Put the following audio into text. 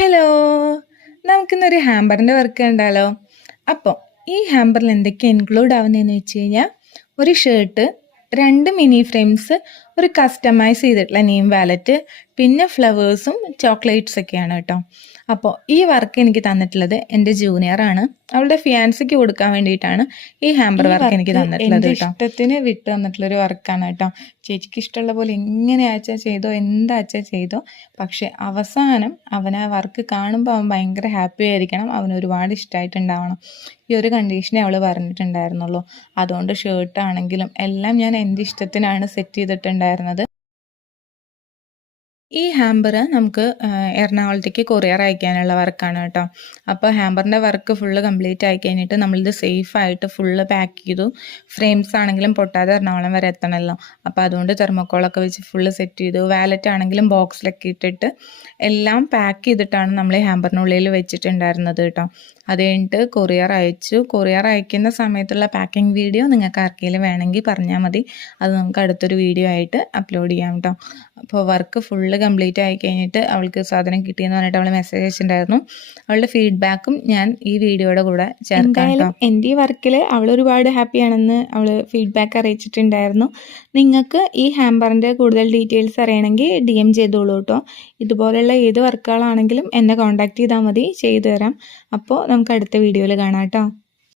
Hello, നമുക്കിന്നൊരു ഹാമ്പറിൻ്റെ work കണ്ടാലോ? അപ്പോൾ ഈ ഹാമ്പറിൽ എന്തൊക്കെ ഇൻക്ലൂഡ് ആവുന്നതെന്ന് വെച്ച് കഴിഞ്ഞാൽ ഒരു ഷർട്ട്, 2 മിനി ഫ്രെയിംസ്, ഒരു കസ്റ്റമൈസ് ചെയ്തിട്ടുള്ള നെയിം വാലറ്റ്, പിന്നെ ഫ്ലവേഴ്സും ചോക്ലേറ്റ്സ് ഒക്കെയാണ് കേട്ടോ. അപ്പോൾ ഈ വർക്ക് എനിക്ക് തന്നിട്ടുള്ളത് എൻ്റെ ജൂനിയറാണ്. അവളുടെ ഫിയാൻസിക്ക് കൊടുക്കാൻ വേണ്ടിയിട്ടാണ് ഈ ഹാമ്പർ വർക്ക് എനിക്ക് തന്നിട്ടുള്ളത് കേട്ടോ. ഇഷ്ടത്തിന് വിട്ട് തന്നിട്ടുള്ളൊരു വർക്കാണ് കേട്ടോ. ചേച്ചിക്ക് ഇഷ്ടമുള്ള പോലെ എങ്ങനെയാച്ചാ ചെയ്തോ, എന്താച്ചാ ചെയ്തോ. പക്ഷെ അവസാനം അവൻ ആ വർക്ക് കാണുമ്പോൾ അവൻ ഭയങ്കര ഹാപ്പി ആയിരിക്കണം, അവന് ഒരുപാട് ഇഷ്ടമായിട്ടുണ്ടാവണം. ഈ ഒരു കണ്ടീഷനെ അവൾ പറഞ്ഞിട്ടുണ്ടായിരുന്നുള്ളൂ. അതുകൊണ്ട് ഷർട്ടാണെങ്കിലും എല്ലാം ഞാൻ എൻ്റെ ഇഷ്ടത്തിനാണ് സെറ്റ് ചെയ്തിട്ടുണ്ടായിരുന്നത്. ഈ ഹാമ്പർ നമുക്ക് എറണാകുളത്തേക്ക് കൊറിയർ അയക്കാനുള്ള വർക്കാണ് കേട്ടോ. അപ്പോൾ ഹാമ്പറിൻ്റെ വർക്ക് ഫുള്ള് കംപ്ലീറ്റ് ആയി കഴിഞ്ഞിട്ട് നമ്മളിത് സേഫായിട്ട് ഫുള്ള് പാക്ക് ചെയ്തു. ഫ്രെയിംസ് ആണെങ്കിലും പൊട്ടാതെ എറണാകുളം വരെ എത്തണമല്ലോ. അപ്പോൾ അതുകൊണ്ട് തെർമോക്കോളൊക്കെ വെച്ച് ഫുള്ള് സെറ്റ് ചെയ്തു. വാലറ്റ് ആണെങ്കിലും ബോക്സിലൊക്കെ ഇട്ടിട്ട് എല്ലാം പാക്ക് ചെയ്തിട്ടാണ് നമ്മൾ ഈ ഹാമ്പറിനുള്ളിൽ വെച്ചിട്ടുണ്ടായിരുന്നത് കേട്ടോ. അത് കഴിഞ്ഞിട്ട് കൊറിയർ അയച്ചു. കൊറിയർ അയക്കുന്ന സമയത്തുള്ള പാക്കിംഗ് വീഡിയോ നിങ്ങൾക്ക് ആർക്കെങ്കിലും വേണമെങ്കിൽ പറഞ്ഞാൽ മതി. അത് നമുക്ക് അടുത്തൊരു വീഡിയോ ആയിട്ട് അപ്ലോഡ് ചെയ്യാം കേട്ടോ. അപ്പോൾ വർക്ക് ഫുള്ള് കംപ്ലീറ്റ് ആയി കഴിഞ്ഞിട്ട് അവൾക്ക് സാധനം കിട്ടിയെന്ന് പറഞ്ഞിട്ട് അവൾ മെസ്സേജ് അയച്ചിട്ടുണ്ടായിരുന്നു. അവളുടെ ഫീഡ്ബാക്കും ഞാൻ ഈ വീഡിയോയുടെ കൂടെ ചേർക്കാം കേട്ടോ. എൻ്റെ ഈ വർക്കിൽ അവൾ ഒരുപാട് ഹാപ്പിയാണെന്ന് അവൾ ഫീഡ്ബാക്ക് അറിയിച്ചിട്ടുണ്ടായിരുന്നു. നിങ്ങൾക്ക് ഈ ഹാമ്പറിൻ്റെ കൂടുതൽ ഡീറ്റെയിൽസ് അറിയണമെങ്കിൽ DM ചെയ്തോളൂ കേട്ടോ. ഇതുപോലെയുള്ള ഏത് വർക്കുകളാണെങ്കിലും എന്നെ കോൺടാക്ട് ചെയ്താൽ മതി, ചെയ്തു തരാം. അപ്പോൾ നമുക്ക് അടുത്ത വീഡിയോയിൽ കാണാം കേട്ടോ.